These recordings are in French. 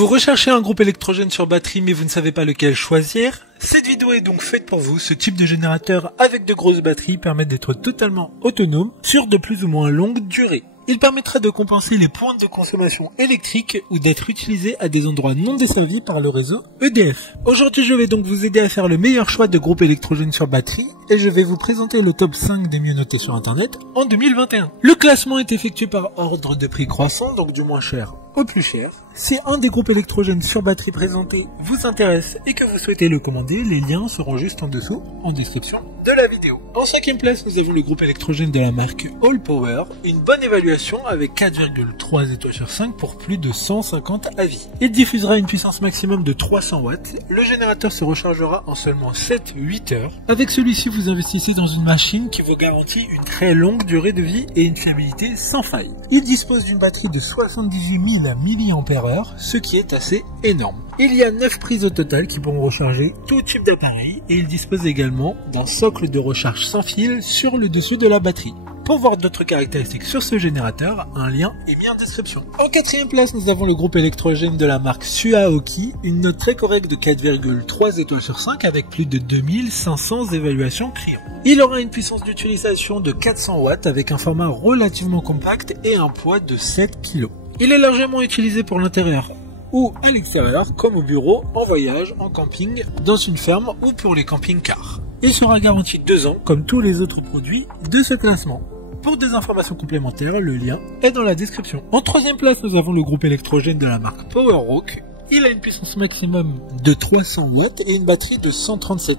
Vous recherchez un groupe électrogène sur batterie mais vous ne savez pas lequel choisir? Cette vidéo est donc faite pour vous. Ce type de générateur avec de grosses batteries permet d'être totalement autonome sur de plus ou moins longue durée. Il permettra de compenser les pointes de consommation électrique ou d'être utilisé à des endroits non desservis par le réseau EDF. Aujourd'hui, je vais donc vous aider à faire le meilleur choix de groupe électrogène sur batterie et je vais vous présenter le top 5 des mieux notés sur internet en 2021. Le classement est effectué par ordre de prix croissant, donc du moins cher au plus cher. Si un des groupes électrogènes sur batterie présentés vous intéresse et que vous souhaitez le commander, les liens seront juste en dessous, en description de la vidéo. En 5e place, nous avons le groupe électrogène de la marque Allpower, une bonne évaluation avec 4,3 étoiles sur 5 pour plus de 150 avis. Il diffusera une puissance maximum de 300 watts. Le générateur se rechargera en seulement 7-8 heures. Avec celui-ci, vous investissez dans une machine qui vous garantit une très longue durée de vie et une fiabilité sans faille. Il dispose d'une batterie de 78 000 mAh, ce qui est assez énorme. Il y a 9 prises au total qui pourront recharger tout type d'appareil et il dispose également d'un socle de recharge sans fil sur le dessus de la batterie. Pour voir d'autres caractéristiques sur ce générateur, un lien est mis en description. En 4e place, nous avons le groupe électrogène de la marque Suaoki, une note très correcte de 4,3 étoiles sur 5 avec plus de 2500 évaluations clients. Il aura une puissance d'utilisation de 400 watts avec un format relativement compact et un poids de 7 kg. Il est largement utilisé pour l'intérieur ou à l'extérieur, comme au bureau, en voyage, en camping, dans une ferme ou pour les camping-cars. Il sera garanti 2 ans, comme tous les autres produits de ce classement. Pour des informations complémentaires, le lien est dans la description. En 3e place, nous avons le groupe électrogène de la marque PowerRock. Il a une puissance maximum de 300 watts et une batterie de 137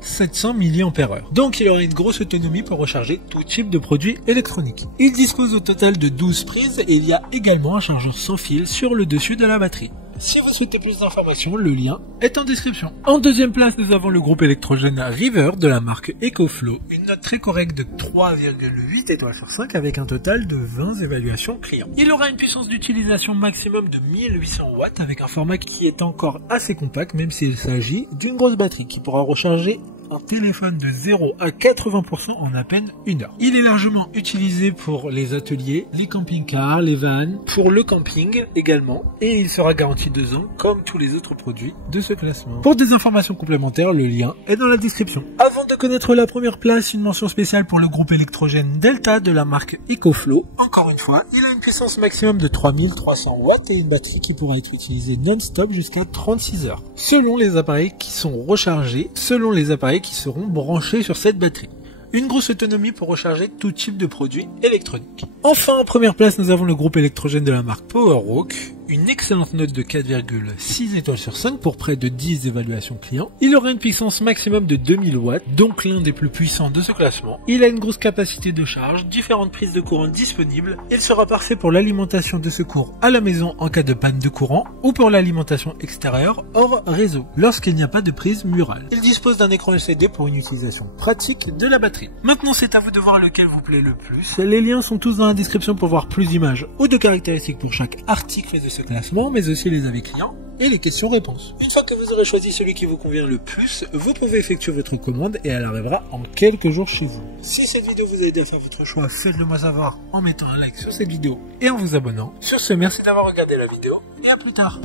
700 mAh. Donc il aura une grosse autonomie pour recharger tout type de produits électroniques. Il dispose au total de 12 prises et il y a également un chargeur sans fil sur le dessus de la batterie. Si vous souhaitez plus d'informations, le lien est en description. En 2e place, nous avons le groupe électrogène River de la marque EcoFlow, une note très correcte de 3,8 étoiles sur 5 avec un total de 20 évaluations clients. Il aura une puissance d'utilisation maximum de 1800 watts avec un format qui est encore assez compact même s'il s'agit d'une grosse batterie qui pourra recharger un téléphone de 0 à 80% en à peine 1 heure. Il est largement utilisé pour les ateliers, les camping-cars, les vannes, pour le camping également, et il sera garanti 2 ans comme tous les autres produits de ce classement. Pour des informations complémentaires, le lien est dans la description. Avant de connaître la première place, une mention spéciale pour le groupe électrogène Delta de la marque EcoFlow. Encore une fois, il a une puissance maximum de 3300 watts et une batterie qui pourra être utilisée non-stop jusqu'à 36 heures. Selon les appareils qui sont rechargés, selon les appareils qui seront branchés sur cette batterie. Une grosse autonomie pour recharger tout type de produits électroniques. Enfin, en première place, nous avons le groupe électrogène de la marque PowerRock. Une excellente note de 4,6 étoiles sur 5 pour près de 10 évaluations clients. Il aura une puissance maximum de 2000 watts, donc l'un des plus puissants de ce classement. Il a une grosse capacité de charge, différentes prises de courant disponibles. Il sera parfait pour l'alimentation de secours à la maison en cas de panne de courant ou pour l'alimentation extérieure hors réseau, lorsqu'il n'y a pas de prise murale. Il dispose d'un écran LCD pour une utilisation pratique de la batterie. Maintenant, c'est à vous de voir lequel vous plaît le plus. Les liens sont tous dans la description pour voir plus d'images ou de caractéristiques pour chaque article de ce classement, mais aussi les avis clients et les questions-réponses. Une fois que vous aurez choisi celui qui vous convient le plus, vous pouvez effectuer votre commande et elle arrivera en quelques jours chez vous. Si cette vidéo vous a aidé à faire votre choix, faites-le moi savoir en mettant un like sur cette vidéo et en vous abonnant. Sur ce, merci d'avoir regardé la vidéo et à plus tard.